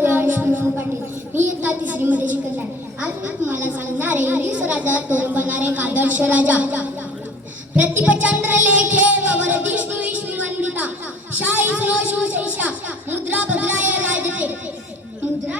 पाटील. मी इयत्ता तिसरीमध्ये शिकत आहे. आज मी तुम्हाला सांगणार आहे इंग्लिश स्वराज्यात तोरण बनणारे एक आदर्श राजा. प्रतिपचंद्र लेखे व वरदिष्णु विष्णु वंदिता शाही सुनोषु शैषा मुद्रा बदलाय राजते. मुद्रा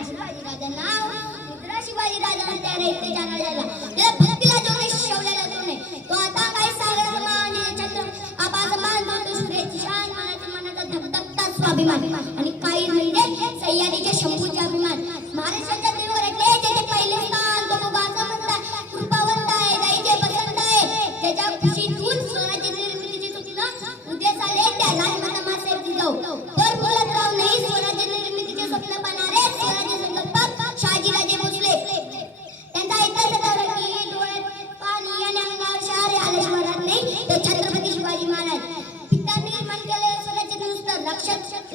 शिवाजी राजांना त्या रयते जाणार झाला. त्याला भक्तीला जोडे शिवलेला जोडे तो आता काय सागर समान चंद्र आबा समान बोलतो सूर्याची शान मनाचा धगधगता स्वाभिमान आणि काही म्हणजे सह्याद्रीच्या शंभूचा अभिमान. महाराष्ट्राच्या देवर ते पहिले स्थान तो बाचा म्हणता कृपावंत आहे गाईचे पसंत आहे त्याच्या खुशीतून स्वराज्य निर्मितीचे स्वप्न उद्या झाले त्या राजमाता मासाहेब जाऊ तर बोलत राव नाही स्वराज्य निर्मितीचे स्वप्न पाहणारे स्वराज्य संकल्पक शहाजीराजे भोसले. त्यांचा इतिहास की डोळ्यात पाणी आणि अंगावर शहर आले शहरात नाही तर छत्रपती शिवाजी महाराज. पित्यांनी निर्माण केलेलं स्वराज्य नुसतं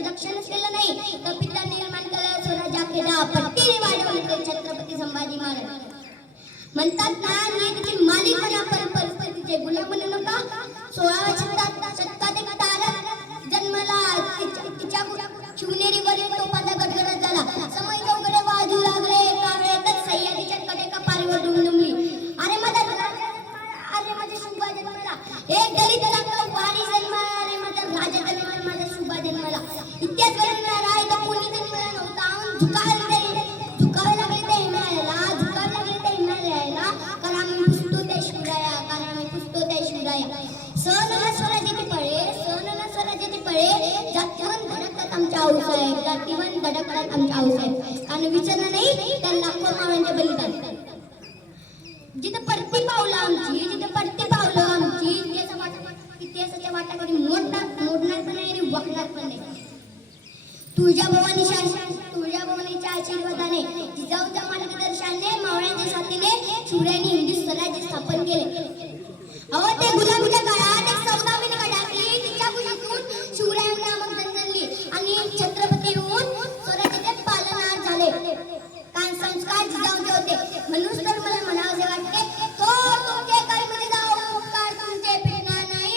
रक्षण केलं नाही तर पित्यांनी निर्माण केलेलं स्वराज्य केला पट्टीने वाढवले छत्रपती संभाजी महाराज. म्हणतात ना नीतीचे मालिक बना पण परिस्थितीचे गुलाम बनू नका. 16व्या शतकात एक तारा जन्मला तिच्या शिवनेरीवर तोफाचा गडगडत झाला. समय उघडे वाजू लागले कावेळेतच सह्याद्रीच्या कडे कपारीवर डुमडुमली. अरे माझा शुभा जन्मला एक दलित वाणी जन्मला. अरे माझा राजा जन्मला माझा शुभा जन्मला. इतिहास घडवणारा आहे तो कोणी जन्मला नव्हता. झुकावे लागले ते हिमालयाला कारण आम्ही पुसतो त्या शिवराया. सहनला स्वराज्याचे पळे जातीवन धडकतात आमच्या आऊसाहेब. जातीवन धडकतात आमच्या आऊसाहेब. कारण विचारलं नाही त्या लाखो मावळ्यांच्या बलिदान. जिथे पडती पावलं आमची इतिहासाच्या वाटाकडे मोडणार पण नाही आणि वाकणार पण नाही. तुळजाभवानीच्या आशीर्वादाने जिजाऊच्या मार्गदर्शनाने मावळ्यांच्या साथीने शिवरायांनी हिंदू स्वराज्य स्थापन केले. अहो ते गुलामीच्या काळात एक सौदामिनी कडाकली तिच्या कुशीतून शिवरायांनी नामक जन्मली आणि छत्रपती होऊन स्वराज्याचे पालनहार झाले. कारण संस्कार जिजाऊचे होते. म्हणून तर मला म्हणावसे वाटते तो तुमचे कर्ममध्ये जाऊ उपकार तुमचे फिरणार नाही.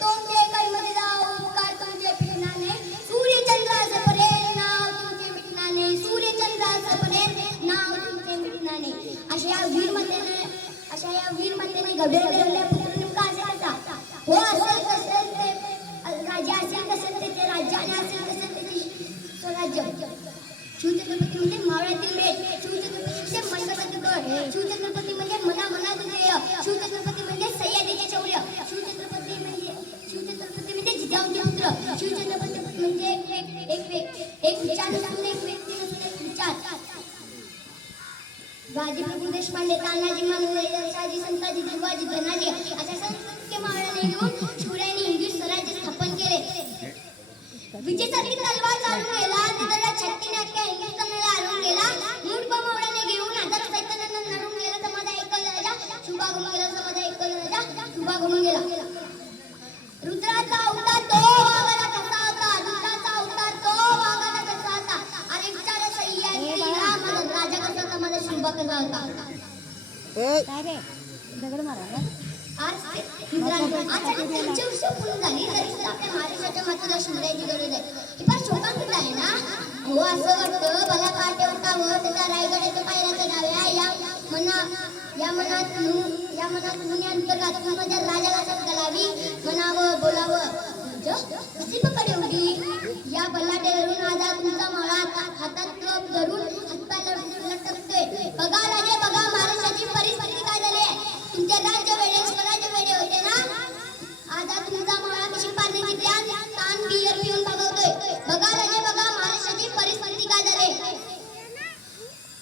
तुमचे कर्ममध्ये जाऊ उपकार तुमचे फिरणार नाही. सूर्यचंद्राचे परे नाव तुमचे मिटणार नाही. सूर्यचंद्राचे परे नाव तुमचे मिटणार नाही. अशा या वीरमातेने घडवलेल्या पुत्र नेमका असेल कसा हो असेल कसेल ते राजा असेल कसेल ते राज्य आणि असेल कसेल त्याचे स्वराज्य. शिवछत्रपती म्हणजे मावळ्यातील मेट. शिवछत्रपती मंडपाचे गड. शिवछत्रपती म्हणजे मनामनाचे ध्येय. शिवछत्रपती म्हणजे सह्याद्रीचे शौर्य. शिवछत्रपती म्हणजे जिजाऊचे पुत्र. शिवछत्रपती म्हणजे एक विचार नसून एक व्यक्ती नसून एक विचार. बाजीप्रभू देशपांडे तानाजी मालुसरे शाजी संताजी शिवाजी धनाजी अशा संस्कृतीचे मावळ्याने घेऊन शिवरायांनी हिंदू स्वराज्य स्थापन केले. विजेसारखी तलवार चालून गेला तिथल्या छत्तीने अख्ख्या हिंदुस्थानाला हरवून गेला. मूठ मावळ्याने घेऊन हजार सैतानांना नरून गेला. समाजा एकल राजा शुभा घुमून गेला. समाजा एकल राजा शुभा घुमून गेला. रुद्राचा अवतार तो वाघाला कसा होता. रुद्राचा अवतार तो वाघाला कसा होता. अरे विचार सह्याद्रीला माझा राजा कसा होता माझा शुभा कसा होता. काय रे दगड मारा आज त्यांची वर्ष पूर्ण झाली तरी सुद्धा आपल्या महाराष्ट्राच्या मातीला शिवरायांची गरज आहे. ही फार शोकांतिक आहे ना. हो असं वाटतं मला काटे उठावं त्याचा रायगड येतो पायऱ्याचं डाव्या या मनात मुनी अंतर्गत माझ्या राजाला साथ घालावी म्हणावं बोलावं कशी पकड एवढी या बल्लाटेवरून आजा तुमचा माळा हातात